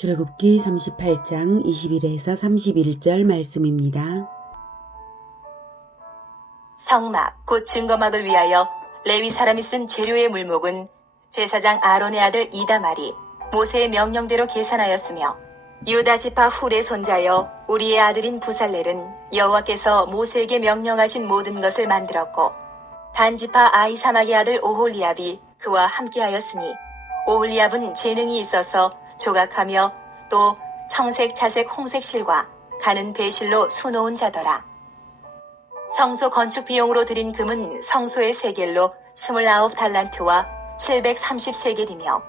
출애굽기 38장 21에서 31절 말씀입니다. 성막 곧 증거막을 위하여 레위 사람이 쓴 재료의 물목은 제사장 아론의 아들 이다말이 모세의 명령대로 계산하였으며, 유다 지파 훌의 손자여 우리의 아들인 부살렐은 여호와께서 모세에게 명령하신 모든 것을 만들었고, 단 지파 아히사막의 아들 오홀리압이 그와 함께하였으니, 오홀리압은 재능이 있어서 조각하며 또 청색, 자색, 홍색 실과 가는 배실로 수놓은 자더라. 성소 건축 비용으로 들인 금은 성소의 세겔로 29달란트와 730세겔이며,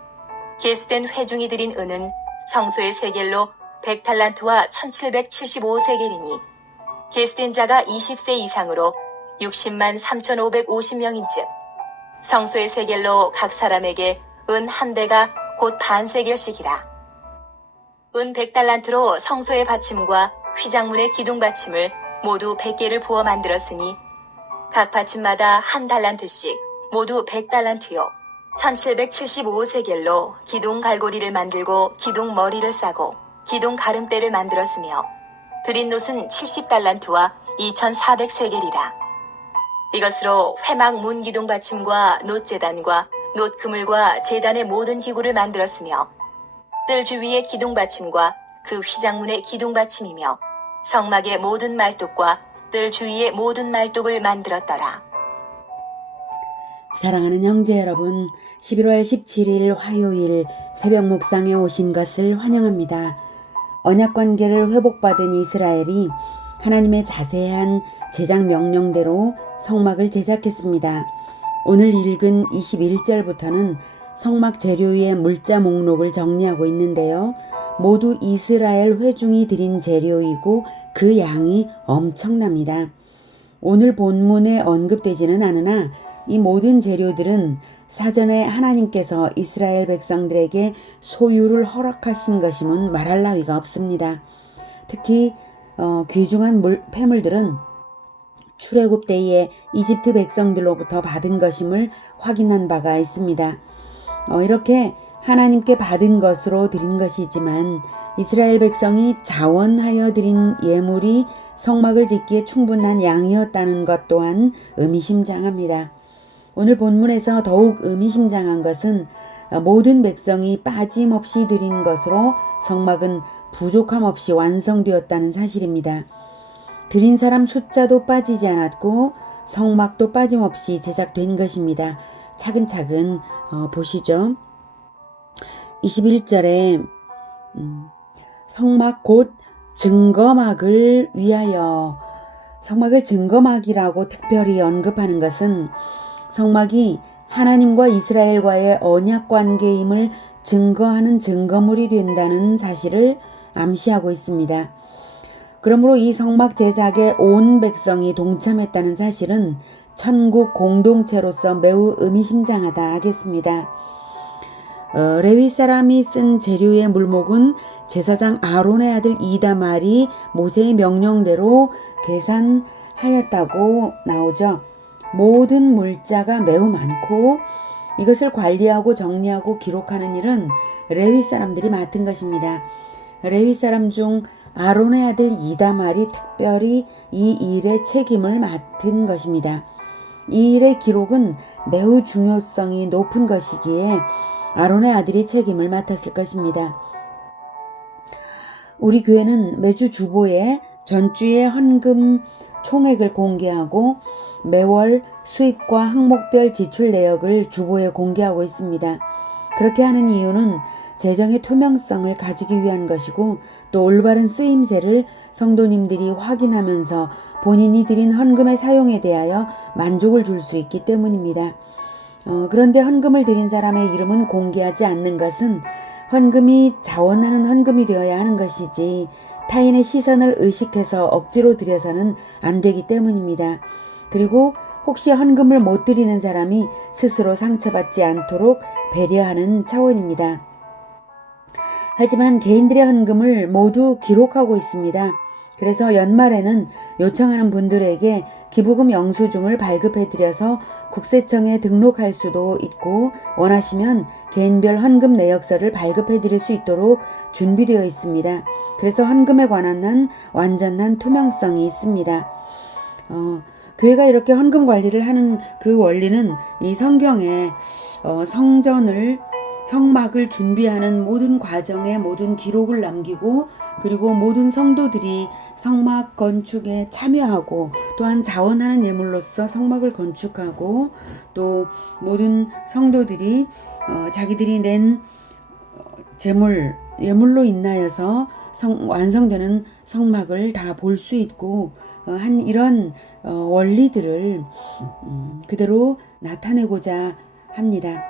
계수된 회중이 들인 은은 성소의 세겔로 100달란트와 1775세겔이니, 계수된 자가 20세 이상으로 60만 3550명인즉 성소의 세겔로 각 사람에게 은 한 배가 곧 반세겔씩이라. 은 100달란트로 성소의 받침과 휘장문의 기둥 받침을 모두 100개를 부어 만들었으니, 각 받침마다 한 달란트씩 모두 100달란트요 1775세겔로 기둥 갈고리를 만들고 기둥 머리를 싸고 기둥 가름대를 만들었으며, 드린 놋은 70달란트와 2400세겔이라. 이것으로 회막 문 기둥 받침과 놋 제단과 놋 그물과 제단의 모든 기구를 만들었으며, 뜰 주위의 기둥 받침과 그 휘장문의 기둥 받침이며 성막의 모든 말뚝과 뜰 주위의 모든 말뚝을 만들었더라. 사랑하는 형제 여러분, 11월 17일 화요일 새벽 묵상에 오신 것을 환영합니다. 언약관계를 회복받은 이스라엘이 하나님의 자세한 제작 명령대로 성막을 제작했습니다. 오늘 읽은 21절부터는 성막 재료의 물자 목록을 정리하고 있는데요. 모두 이스라엘 회중이 드린 재료이고 그 양이 엄청납니다. 오늘 본문에 언급되지는 않으나 이 모든 재료들은 사전에 하나님께서 이스라엘 백성들에게 소유를 허락하신 것임은 말할 나위가 없습니다. 특히 귀중한 폐물들은 출애굽 때에 이집트 백성들로부터 받은 것임을 확인한 바가 있습니다. 이렇게 하나님께 받은 것으로 드린 것이지만 이스라엘 백성이 자원하여 드린 예물이 성막을 짓기에 충분한 양이었다는 것 또한 의미심장합니다. 오늘 본문에서 더욱 의미심장한 것은 모든 백성이 빠짐없이 드린 것으로 성막은 부족함 없이 완성되었다는 사실입니다. 드린 사람 숫자도 빠지지 않았고 성막도 빠짐없이 제작된 것입니다. 차근차근 보시죠. 21절에 성막 곧 증거막을 위하여, 성막을 증거막이라고 특별히 언급하는 것은 성막이 하나님과 이스라엘과의 언약관계임을 증거하는 증거물이 된다는 사실을 암시하고 있습니다. 그러므로 이 성막 제작에 온 백성이 동참했다는 사실은 천국 공동체로서 매우 의미심장하다 하겠습니다. 레위 사람이 쓴 재료의 물목은 제사장 아론의 아들 이다말이 모세의 명령대로 계산하였다고 나오죠. 모든 물자가 매우 많고 이것을 관리하고 정리하고 기록하는 일은 레위 사람들이 맡은 것입니다. 레위 사람 중 아론의 아들 이다말이 특별히 이 일의 책임을 맡은 것입니다. 이 일의 기록은 매우 중요성이 높은 것이기에 아론의 아들이 책임을 맡았을 것입니다. 우리 교회는 매주 주보에 전주의 헌금 총액을 공개하고 매월 수입과 항목별 지출 내역을 주보에 공개하고 있습니다. 그렇게 하는 이유는 재정의 투명성을 가지기 위한 것이고, 또 올바른 쓰임새를 성도님들이 확인하면서 본인이 드린 헌금의 사용에 대하여 만족을 줄 수 있기 때문입니다. 그런데 헌금을 드린 사람의 이름은 공개하지 않는 것은 헌금이 자원하는 헌금이 되어야 하는 것이지 타인의 시선을 의식해서 억지로 드려서는 안 되기 때문입니다. 그리고 혹시 헌금을 못 드리는 사람이 스스로 상처받지 않도록 배려하는 차원입니다. 하지만 개인들의 헌금을 모두 기록하고 있습니다. 그래서 연말에는 요청하는 분들에게 기부금 영수증을 발급해드려서 국세청에 등록할 수도 있고 원하시면 개인별 헌금 내역서를 발급해 드릴 수 있도록 준비되어 있습니다. 그래서 헌금에 관한 한 완전한 투명성이 있습니다. 교회가 이렇게 헌금 관리를 하는 그 원리는 이 성경에 성막을 준비하는 모든 과정에 모든 기록을 남기고 그리고 모든 성도들이 성막 건축에 참여하고 또한 자원하는 예물로서 성막을 건축하고 또 모든 성도들이 자기들이 낸 예물로 인하여서 완성되는 성막을 다 볼 수 있고 한 이런 원리들을 그대로 나타내고자 합니다.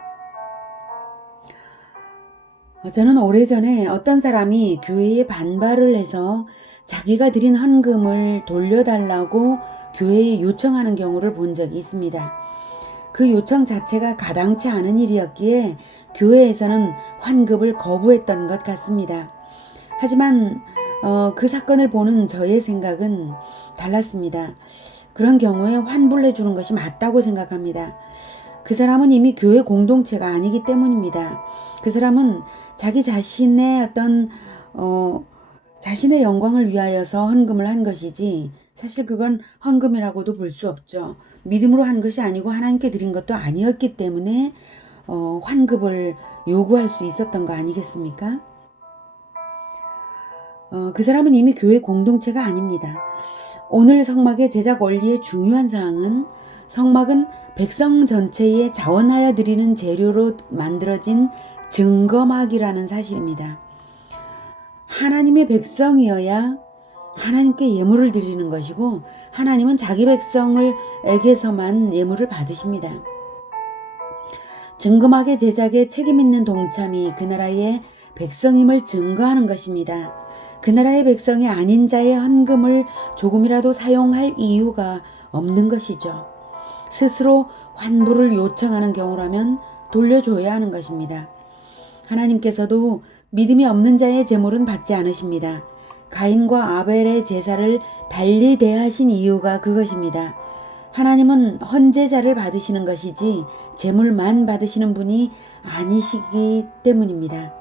저는 오래전에 어떤 사람이 교회에 반발을 해서 자기가 드린 헌금을 돌려달라고 교회에 요청하는 경우를 본 적이 있습니다. 그 요청 자체가 가당치 않은 일이었기에 교회에서는 환급을 거부했던 것 같습니다. 하지만 그 사건을 보는 저의 생각은 달랐습니다. 그런 경우에 환불해 주는 것이 맞다고 생각합니다. 그 사람은 이미 교회 공동체가 아니기 때문입니다. 그 사람은 자기 자신의 자신의 영광을 위하여서 헌금을 한 것이지 사실 그건 헌금이라고도 볼 수 없죠. 믿음으로 한 것이 아니고 하나님께 드린 것도 아니었기 때문에 환급을 요구할 수 있었던 거 아니겠습니까? 그 사람은 이미 교회 공동체가 아닙니다. 오늘 성막의 제작 원리의 중요한 사항은 성막은 백성 전체에 자원하여 드리는 재료로 만들어진 증거막이라는 사실입니다. 하나님의 백성이어야 하나님께 예물을 드리는 것이고 하나님은 자기 백성에게서만 예물을 받으십니다. 증거막의 제작에 책임 있는 동참이 그 나라의 백성임을 증거하는 것입니다. 그 나라의 백성이 아닌 자의 헌금을 조금이라도 사용할 이유가 없는 것이죠. 스스로 환불을 요청하는 경우라면 돌려줘야 하는 것입니다. 하나님께서도 믿음이 없는 자의 제물은 받지 않으십니다. 가인과 아벨의 제사를 달리 대하신 이유가 그것입니다. 하나님은 헌제자를 받으시는 것이지 제물만 받으시는 분이 아니시기 때문입니다.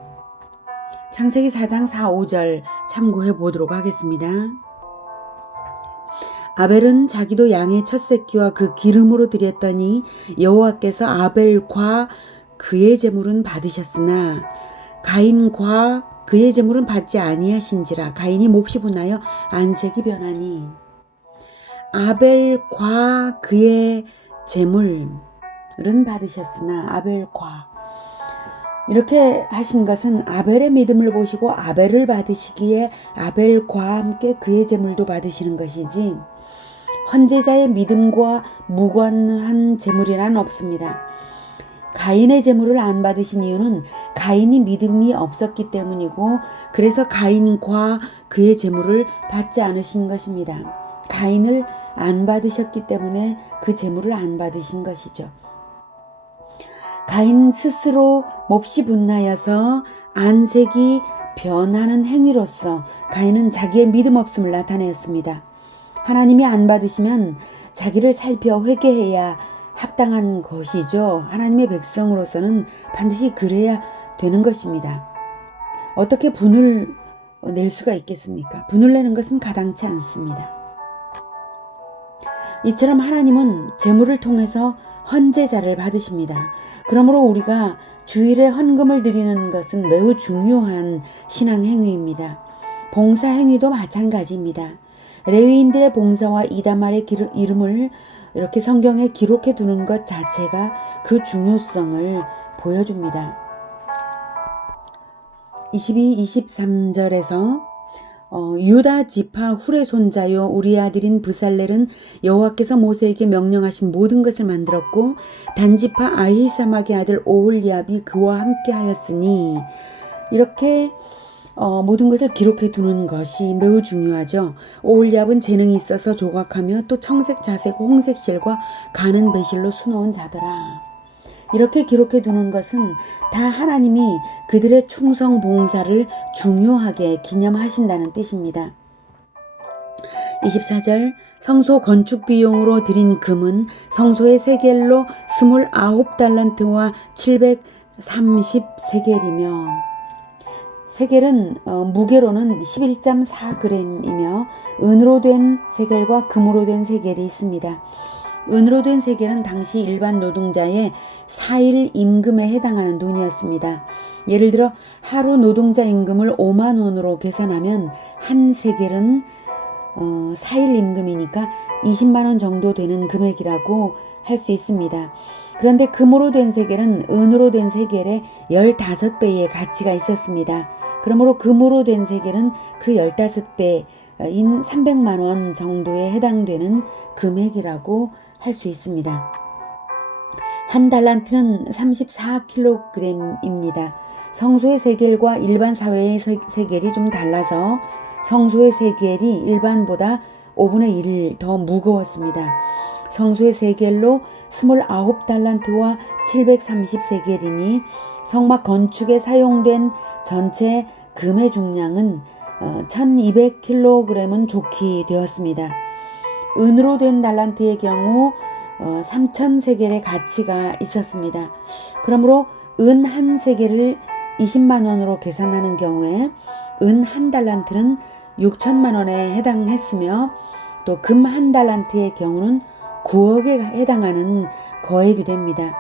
창세기 4장 4, 5절 참고해 보도록 하겠습니다. 아벨은 자기도 양의 첫 새끼와 그 기름으로 드렸더니 여호와께서 아벨과 그의 제물은 받으셨으나 가인과 그의 제물은 받지 아니하신지라. 가인이 몹시 분하여 안색이 변하니. 아벨과 그의 제물은 받으셨으나 아벨과 이렇게 하신 것은 아벨의 믿음을 보시고 아벨을 받으시기에 아벨과 함께 그의 제물도 받으시는 것이지 헌제자의 믿음과 무관한 제물이란 없습니다. 가인의 제물을 안 받으신 이유는 가인이 믿음이 없었기 때문이고 그래서 가인과 그의 제물을 받지 않으신 것입니다. 가인을 안 받으셨기 때문에 그 제물을 안 받으신 것이죠. 가인 스스로 몹시 분하여서 안색이 변하는 행위로서 가인은 자기의 믿음 없음을 나타냈습니다. 하나님이 안 받으시면 자기를 살펴 회개해야 합당한 것이죠. 하나님의 백성으로서는 반드시 그래야 되는 것입니다. 어떻게 분을 낼 수가 있겠습니까? 분을 내는 것은 가당치 않습니다. 이처럼 하나님은 제물을 통해서 헌제자를 받으십니다. 그러므로 우리가 주일에 헌금을 드리는 것은 매우 중요한 신앙 행위입니다. 봉사 행위도 마찬가지입니다. 레위인들의 봉사와 이다말의 이름을 이렇게 성경에 기록해 두는 것 자체가 그 중요성을 보여줍니다. 22, 23절에서 유다 지파 훌의 손자요 우리 아들인 브살렐은 여호와께서 모세에게 명령하신 모든 것을 만들었고 단지파 아히사막의 아들 오홀리압이 그와 함께 하였으니 이렇게 모든 것을 기록해 두는 것이 매우 중요하죠. 오홀리압은 재능이 있어서 조각하며 또 청색, 자색, 홍색 실과 가는 배실로 수놓은 자더라. 이렇게 기록해 두는 것은 다 하나님이 그들의 충성 봉사를 중요하게 기념하신다는 뜻입니다. 24절 성소 건축 비용으로 들인 금은 성소의 세겔로 29달란트와 730세겔이며 세겔은 무게로는 11.4g이며 은으로 된 세겔과 금으로 된 세겔이 있습니다. 은으로 된 세겔은 당시 일반 노동자의 4일 임금에 해당하는 돈이었습니다. 예를 들어 하루 노동자 임금을 5만 원으로 계산하면 한 세겔은 4일 임금이니까 20만 원 정도 되는 금액이라고 할 수 있습니다. 그런데 금으로 된 세겔은 은으로 된 세겔의 15배의 가치가 있었습니다. 그러므로 금으로 된 세겔은 그 15배인 300만 원 정도에 해당되는 금액이라고 할 수 있습니다. 한 달란트는 34kg입니다. 성소의 세겔과 일반 사회의 세겔이 좀 달라서 성소의 세겔이 일반보다 5분의 1 더 무거웠습니다. 성소의 세겔로 29달란트와 730세겔이니 성막 건축에 사용된 전체 금의 중량은 1200kg은 좋게 되었습니다. 은으로 된 달란트의 경우 3000세겔의 가치가 있었습니다. 그러므로 은 한 세겔을 20만 원으로 계산하는 경우에 은 한 달란트는 6천만 원에 해당했으며 또 금 한 달란트의 경우는 9억에 해당하는 거액이 됩니다.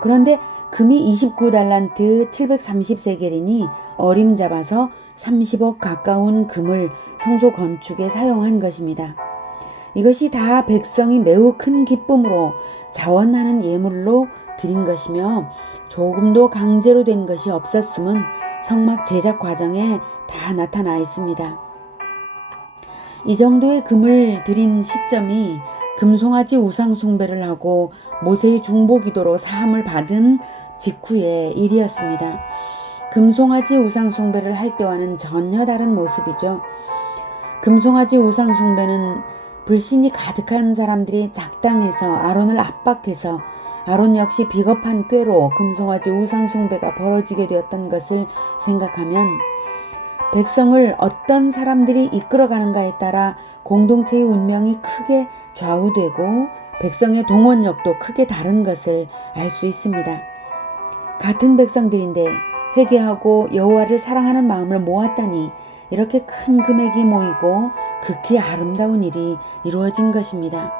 그런데 금이 29달란트 730세겔이니 어림잡아서 30억 가까운 금을 성소 건축에 사용한 것입니다. 이것이 다 백성이 매우 큰 기쁨으로 자원하는 예물로 드린 것이며 조금도 강제로 된 것이 없었음은 성막 제작 과정에 다 나타나 있습니다. 이 정도의 금을 드린 시점이 금송아지 우상 숭배를 하고 모세의 중보기도로 사함을 받은 직후의 일이었습니다. 금송아지 우상 숭배를 할 때와는 전혀 다른 모습이죠. 금송아지 우상 숭배는 불신이 가득한 사람들이 작당해서 아론을 압박해서 아론 역시 비겁한 꾀로 금송아지 우상 숭배가 벌어지게 되었던 것을 생각하면 백성을 어떤 사람들이 이끌어가는가에 따라 공동체의 운명이 크게 좌우되고 백성의 동원력도 크게 다른 것을 알 수 있습니다. 같은 백성들인데 회개하고 여호와를 사랑하는 마음을 모았더니 이렇게 큰 금액이 모이고 극히 아름다운 일이 이루어진 것입니다.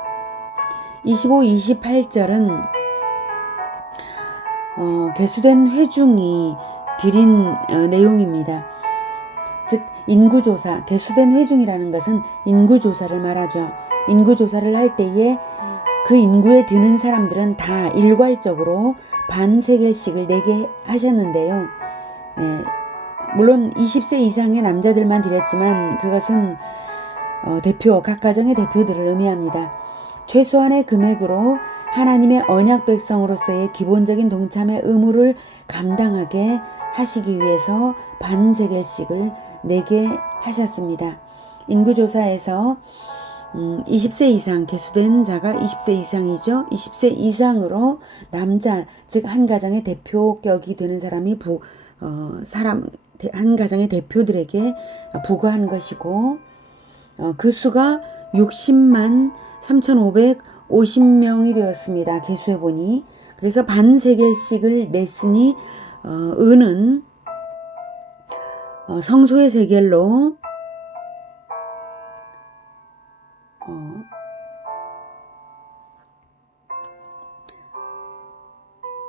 25, 28절은 개수된 회중이 드린 내용입니다. 즉 인구조사, 개수된 회중이라는 것은 인구조사를 말하죠. 인구조사를 할 때에 그 인구에 드는 사람들은 다 일괄적으로 반세겔씩을 내게 하셨는데요. 물론 20세 이상의 남자들만 드렸지만 그것은 각 가정의 대표들을 의미합니다. 최소한의 금액으로 하나님의 언약 백성으로서의 기본적인 동참의 의무를 감당하게 하시기 위해서 반세겔씩을 내게 하셨습니다. 인구조사에서 20세 이상, 개수된 자가 20세 이상이죠. 20세 이상으로 남자, 즉 한 가정의 대표격이 되는 사람이 한 가정의 대표들에게 부과한 것이고 그 수가 60만 3,550명이 되었습니다. 개수해보니. 그래서 반세겔씩을 냈으니 은은 성소의 세겔로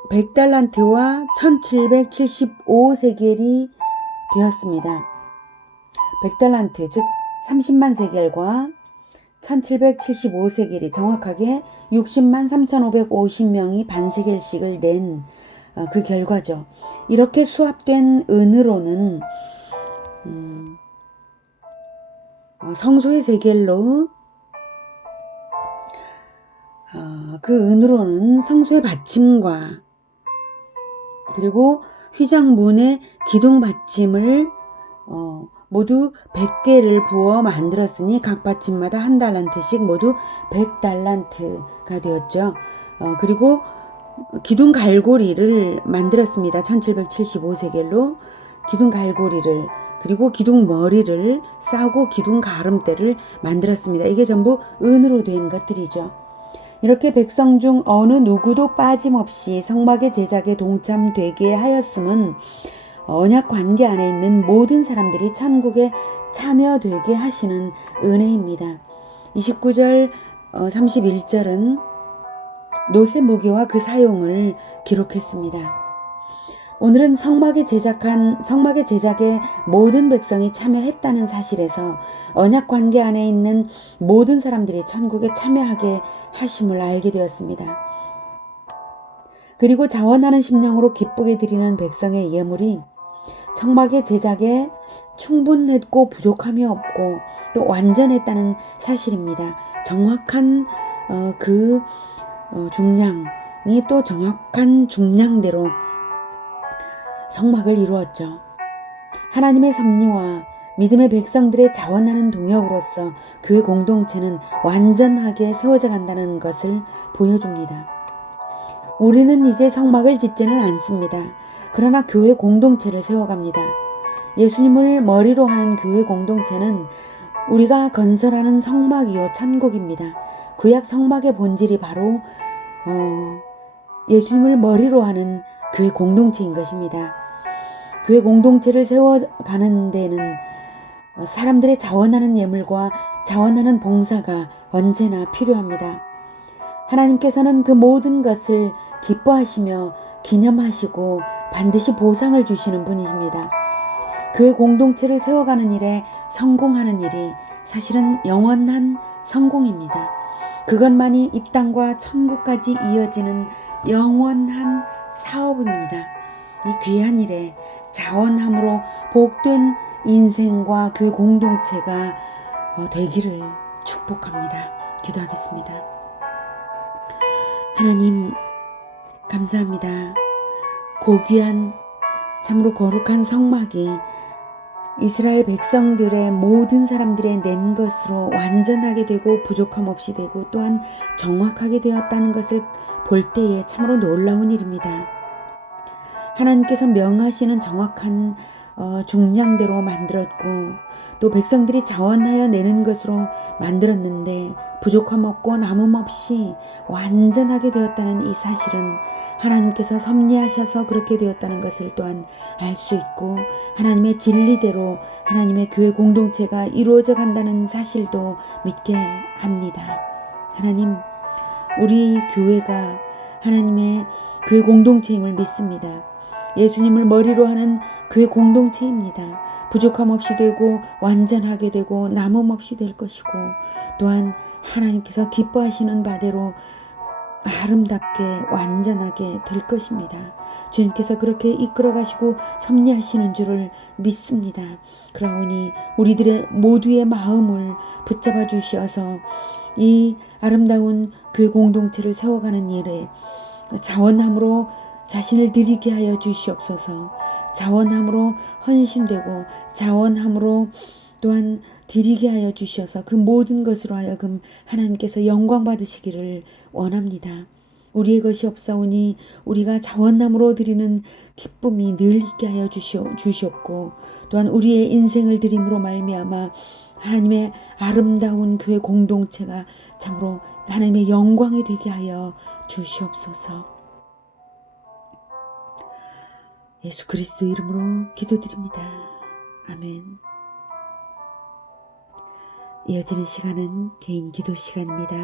100달란트와 1775세겔이 되었습니다. 100달란트 즉 30만 세겔과 1775세겔이 정확하게 60만 3,550명이 반세겔씩을 낸 그 결과죠. 이렇게 수합된 은으로는 성소의 세겔로 그 은으로는 성소의 받침과 그리고 휘장문의 기둥 받침을 모두 100개를 부어 만들었으니 각 받침마다 한 달란트씩 모두 100달란트가 되었죠. 그리고 기둥 갈고리를 만들었습니다. 1775세겔로 기둥 갈고리를 그리고 기둥 머리를 싸고 기둥 가름대를 만들었습니다. 이게 전부 은으로 된 것들이죠. 이렇게 백성 중 어느 누구도 빠짐없이 성막의 제작에 동참되게 하였음은 언약 관계 안에 있는 모든 사람들이 천국에 참여되게 하시는 은혜입니다. 29절 31절은 노새 무게와 그 사용을 기록했습니다. 오늘은 성막의 제작에 모든 백성이 참여했다는 사실에서 언약 관계 안에 있는 모든 사람들이 천국에 참여하게 하심을 알게 되었습니다. 그리고 자원하는 심령으로 기쁘게 드리는 백성의 예물이 성막의 제작에 충분했고 부족함이 없고 또 완전했다는 사실입니다. 정확한 중량이 또 정확한 중량대로 성막을 이루었죠. 하나님의 섭리와 믿음의 백성들의 자원하는 동역으로서 교회 공동체는 완전하게 세워져 간다는 것을 보여줍니다. 우리는 이제 성막을 짓지는 않습니다. 그러나 교회 공동체를 세워갑니다. 예수님을 머리로 하는 교회 공동체는 우리가 건설하는 성막이요 천국입니다. 구약 성막의 본질이 바로 예수님을 머리로 하는 교회 공동체인 것입니다. 교회 공동체를 세워가는 데는 사람들의 자원하는 예물과 자원하는 봉사가 언제나 필요합니다. 하나님께서는 그 모든 것을 기뻐하시며 기념하시고 반드시 보상을 주시는 분이십니다. 교회 공동체를 세워가는 일에 성공하는 일이 사실은 영원한 성공입니다. 그것만이 이 땅과 천국까지 이어지는 영원한 사업입니다. 이 귀한 일에 자원함으로 복된 인생과 교회 공동체가 되기를 축복합니다. 기도하겠습니다. 하나님 감사합니다. 고귀한 참으로 거룩한 성막이 이스라엘 백성들의 모든 사람들의 낸 것으로 완전하게 되고 부족함 없이 되고 또한 정확하게 되었다는 것을 볼 때에 참으로 놀라운 일입니다. 하나님께서 명하시는 정확한 중량대로 만들었고 또 백성들이 자원하여 내는 것으로 만들었는데 부족함 없고 남음 없이 완전하게 되었다는 이 사실은 하나님께서 섭리하셔서 그렇게 되었다는 것을 또한 알 수 있고 하나님의 진리대로 하나님의 교회 공동체가 이루어져 간다는 사실도 믿게 합니다. 하나님, 우리 교회가 하나님의 교회 공동체임을 믿습니다. 예수님을 머리로 하는 교회 공동체입니다. 부족함 없이 되고 완전하게 되고 남음 없이 될 것이고 또한 하나님께서 기뻐하시는 바대로 아름답게 완전하게 될 것입니다. 주님께서 그렇게 이끌어 가시고 섭리하시는 줄을 믿습니다. 그러오니 우리들의 모두의 마음을 붙잡아 주셔서 이 아름다운 교회 공동체를 세워가는 일에 자원함으로 자신을 드리게 하여 주시옵소서. 자원함으로 헌신되고 자원함으로 또한 드리게 하여 주셔서 그 모든 것으로 하여금 하나님께서 영광 받으시기를 원합니다. 우리의 것이 없사오니 우리가 자원함으로 드리는 기쁨이 늘 있게 하여 주시옵고 또한 우리의 인생을 드림으로 말미암아 하나님의 아름다운 교회 공동체가 참으로 하나님의 영광이 되게 하여 주시옵소서. 예수 그리스도 이름으로 기도드립니다. 아멘. 이어지는 시간은 개인 기도 시간입니다.